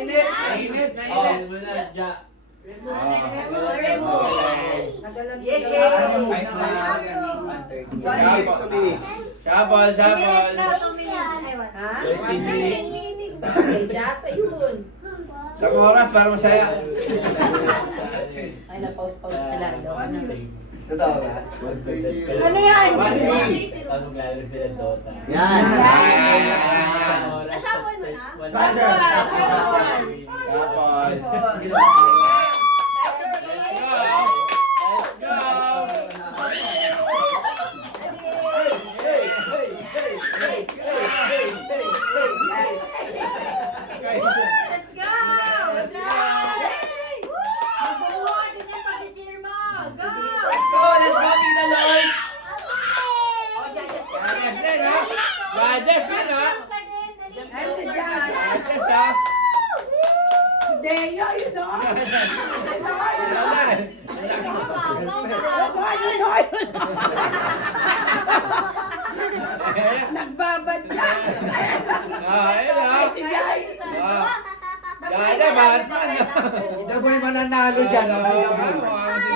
Init. Shabol. Sa oras para masaya. Ay, na-pause na lang. Totoo ba? Ano yan? Pag maglalaro sila Dota. Yan. Nashuffle mo na? Shabol. Let's go! Magbubuha din yan pag-cheer mo! Go! Go! Let's go, Tita Lloyd! Gajas yun ha. Gajas ha. Deo, you know? Nagbabadya! Ayun ha. Gada, Batman. Si Daboy mananalo dyan. Si Daboy. Si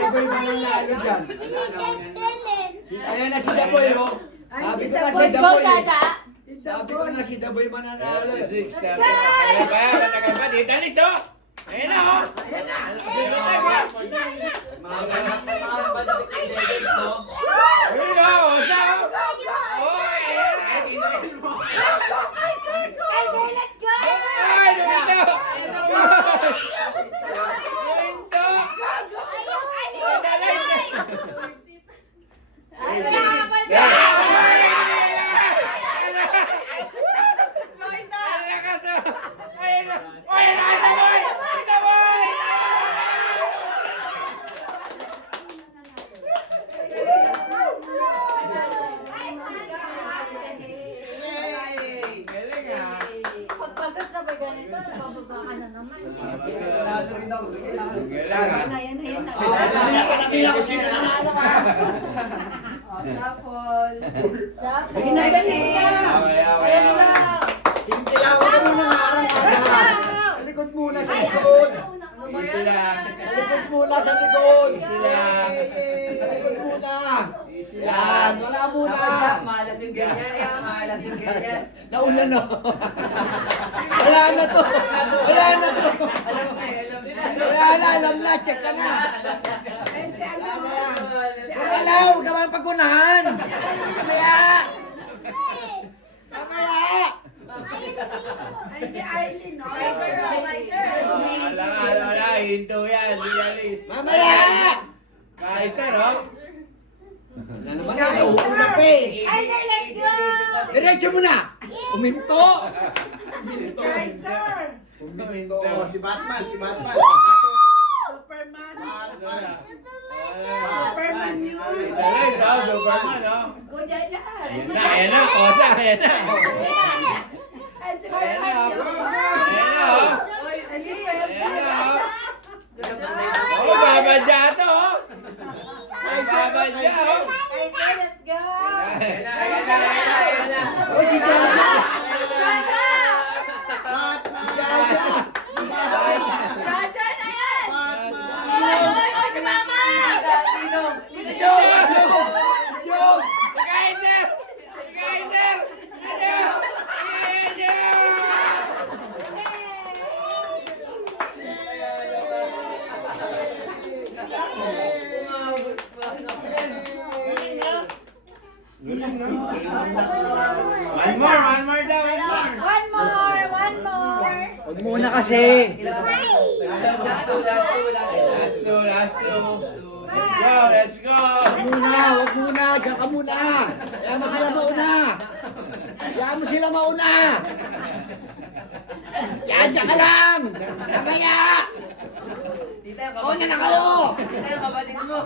Daboy mananalo dyan. Ayan na si Daboy, oh. Sabi ko na si Let's go, Daboy. Jaja! Sabi ko na si Daboy mananalo. 26 na. Ayan ba? Matagal pa. Dito, alis oh. Ayun na oh. Mga badabit ng Legends, no? Ayun oh. Osa oh. Oh, ayun. Kaiser, let's go! Ay, lumito. Lumito. Pagpagat na ba ganito? Bababa ka na naman. Nanalo rin ako. Yan na. Alam ko sino nanalo ha. Shuffle. Shuffle. Okay. Sintilawan ka muna nga araw-araw. Sa likod muna, sa likod. Easy lang. Sa likod muna, sa likod. Easy lang. Sa likod muna. Easy Yan, lang. wala muna. Malas yung ganyan. Malas yung ganyan. Nauna no. Wala na to. Wala na to. Alam mo eh, alam mo. Wala na, alam na. Check ka na. Wala na. Wala, huwag ka man pagunahan. Mamaya. Mamaya. Ay, si Arlene, no? Wala. Hinto yan. Di alis. Mamaya. Kaiser oh. Wala naman na, nauuna pa eh. Kaiser, let's go! Diretso mo na. Uminto. Kaiser! Uminto. Si Batman. Superman! Superman yun. Alis oh. Superman oh. Go, Jaja! Ayan na. Kosa. Ayan na. Ay, si Ayan na oh. Batman! Ayan na oh. Ay, si Ayan na oh. Batman! Oh, babadya to oh. Babadya oh. Kaiser, let's go! Ayan na. Oh, si Jaja. Jaja! Jaja. Jaja na yan! Oy, si Mama! Yung. Kaiser! Kaiser! One more daw, One more! Huwag muna kasi. Let's go! Huwag muna. Diyan ka muna. Kaya mo sila mauna. Yan, diyan ka lang. Mamaya. Una na kayo. Tita, yung kapatid mo.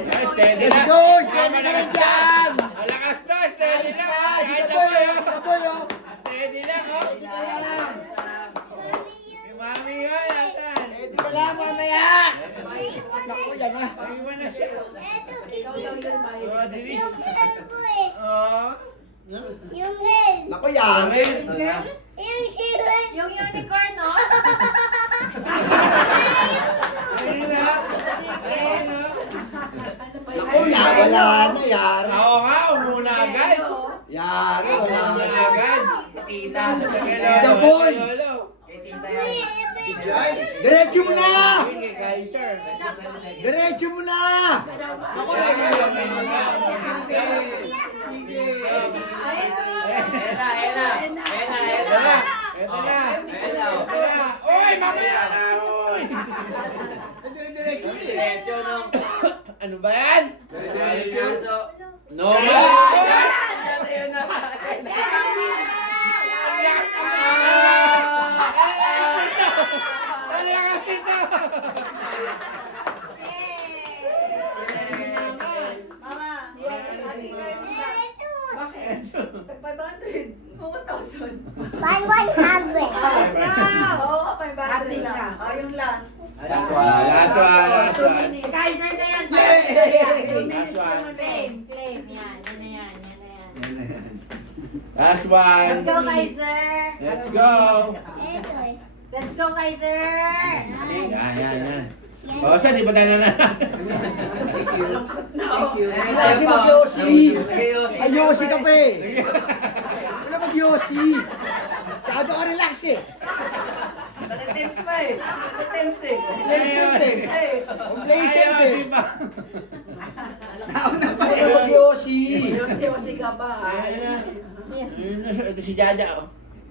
Steady Let's lang! go. Steady ka lang dyan. Malakas na! Steady lang! Si Kahit Daboy, ako oh. Daboy, oh. Steady lang! Oh! Yan. Si Mami yun! Atan! Steady ka lang mamaya. Naku, yan ah. Iwan na siya! Ikaw daw yun, Maya. Oh, si Miss! Oh! Yung head. Naku, yan. Amen! Yung shirt. Yung unicorn, no? Ayun na. Ayun na. Ako, wala na, yari. Oo nga, umuna agad. Yari, wala Umuna na. agad. Tita. The boy. Kay tita yan. Si Jai. Diretso mo na! Sige, guys, sir. Diretso mo na! Ako na yun. Ito na. Ito na. Ito na. Uy, mamaya na, uy. Diretso eh. Diretso nung Ano ba yan? kaso. No. Ayun na. Ano kasi ito? Mama, bakit? Pag 500, 1,000. 100. Oo, 500 lang. Oh, yung last. Last one. Last one. Last one. Kaiser na yan. Last one. Claim. Yan. Yan na yan. Last one. Let's go, Kaiser. Let's go. Let's go, Kaiser. Yan. O, saan? Di ba tayo na? Thank you. Thank you. Ay, Kasi siya pa. mag-Yossi. Nag-Yossi. Ay, Yossi ka pa eh. Wala mag-Yossi. Sado ka relax eh. Tense pa eh. Tense eh. Complacent eh. Eh. Complacent Ayos, eh. iba. Nauna pa rin mag-Yossi. Yossi ka ba? Ayun na. Ayun na. Ito si Jaja. Oh.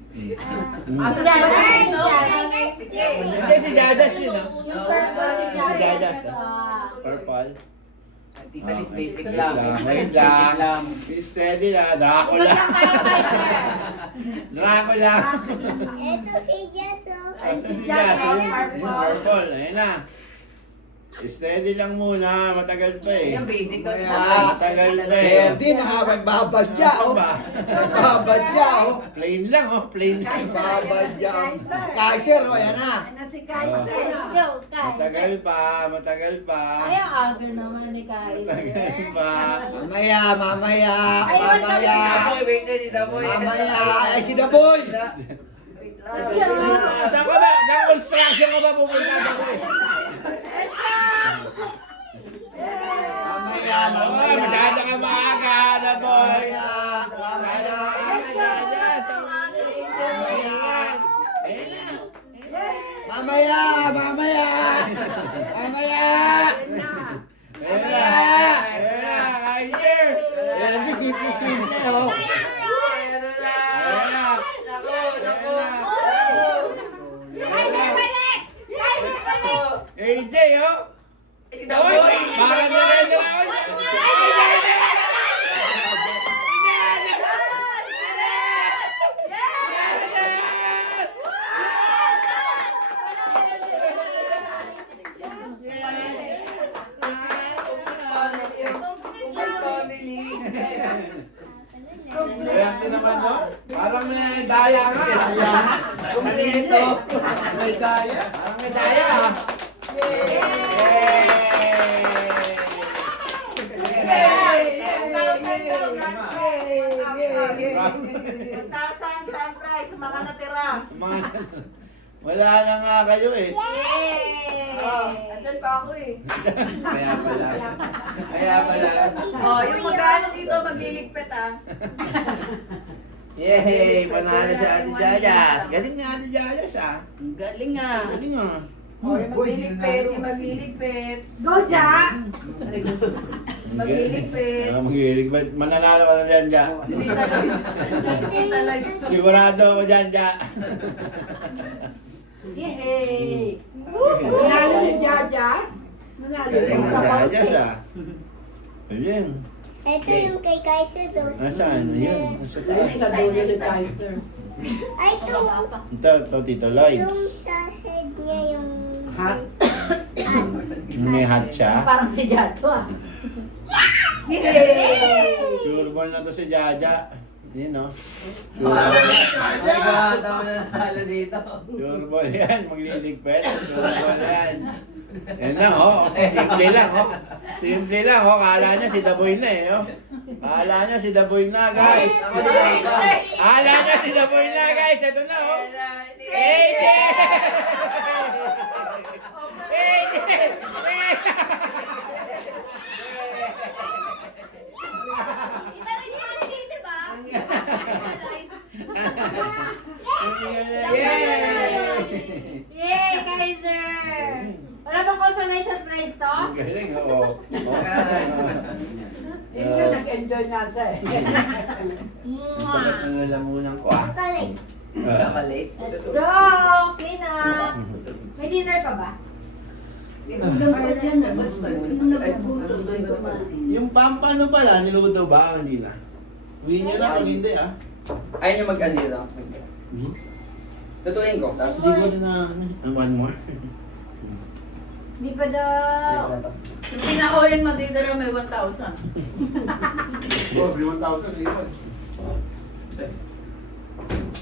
Ang dami, no? Hindi, si Jaja siya, no? Yung purple si Si Jaja. Ah. Purple. Tita Liz, basic Wait lang. Wait Basic lang. lang. Steady lang. Dracula. Iba lang kayo, Kaiser. Dracula. Ito kay Jaso. Ito si Jaja. Purple. Ayun na. Steady lang muna. Matagal pa eh. Yan, basic to. Matagal pa eh. Pwede na, magbabadya oh. Magbabadya oh. Plain lang, oh. Plain lang. Magbabadya oh. Kaiser oh, yan na. Let's go, Matagal Kaiser. pa. Matagal pa. Ay, ang aga naman ni Matagal Kaiser. pa. Mamaya, mamaya, Ayun, mamaya. Daboy, wait na si Daboy. Mamaya, ay si Daboy. Wait lang. Saan ka ba? Saan construction ka ba pupunta ako eh? Mamaya, Oh, mamaya. masyado ka maaga, na boy. Mamaya, mamaya. Mamaya, mamaya. Mamaya. Ayun na. Ayun na. Kaiser. Yan, di simple-simple oh. Ayun na. Ayun na. Naku, naku. Kaiser, balik! Kaiser, balik! AJ, oh. Si Oy, Daboy. para na rin na ako. My family. Ayan din naman, no? Parang may daya nga. Kompleto. May kaya. Parang may daya, ah. Grand prize, mga natira. Wala na nga kayo eh. Andyan pa ako eh. Kaya pala. Kaya pala. Oh, yung mag-ano dito, magliligpit ah. Yay! Panalo si Ate Jaja. Galing ni Ate Jaja siya. Galing ah. Galing ah. Oh, yung magliligpit, yung magliligpit. Go, Ja! Magliligpit. Magliligpit. Mananalo ka na dyan, Ja. Hindi talaga. Sigurado ako dyan, Ja. Yay! Nanalo ni Jaja? Nanalo Galing ni ni Jaja siya. Ayun. Ito yung kay Kaiser to. Nasaan? Ayun. Nasa taas. Ay, ito. Ito, Tito Lloyd. Yung sa head niya yung... Hat? May hat siya. Parang si Jato ah. Yay! Sure ball na to si Jaja. Yun no? Oh my God, tama na nalo dito. Sure ball yan, magliligpit. Sure ball yan. Yan na, oh. Simple lang, oh. Simple lang, oh. Kala niya si Daboy na, eh, oh. Kala niya si Daboy na, guys. Kala niya si Daboy na, guys. Ito na, oh. AJ! AJ! Yay! Yay, Kaiser! Wala bang consolation prize to? Ang galing, oo. Hindi nag-enjoy nga siya eh. Ang sakit ng lalamunan ko, ah. Kalay. Nakalate. Let's go! Clean up! May dinner pa ba? Yung pampano pala, niluto ba? Hindi na. Uwi niya na pag hindi, ah. Ayaw niyo mag-ano lang. Tutuin ko. Tapos Hindi ko na, one more. Di pa daw. Yung pinaka-all-in mo dito raw may 1,000. Oh, 1,000,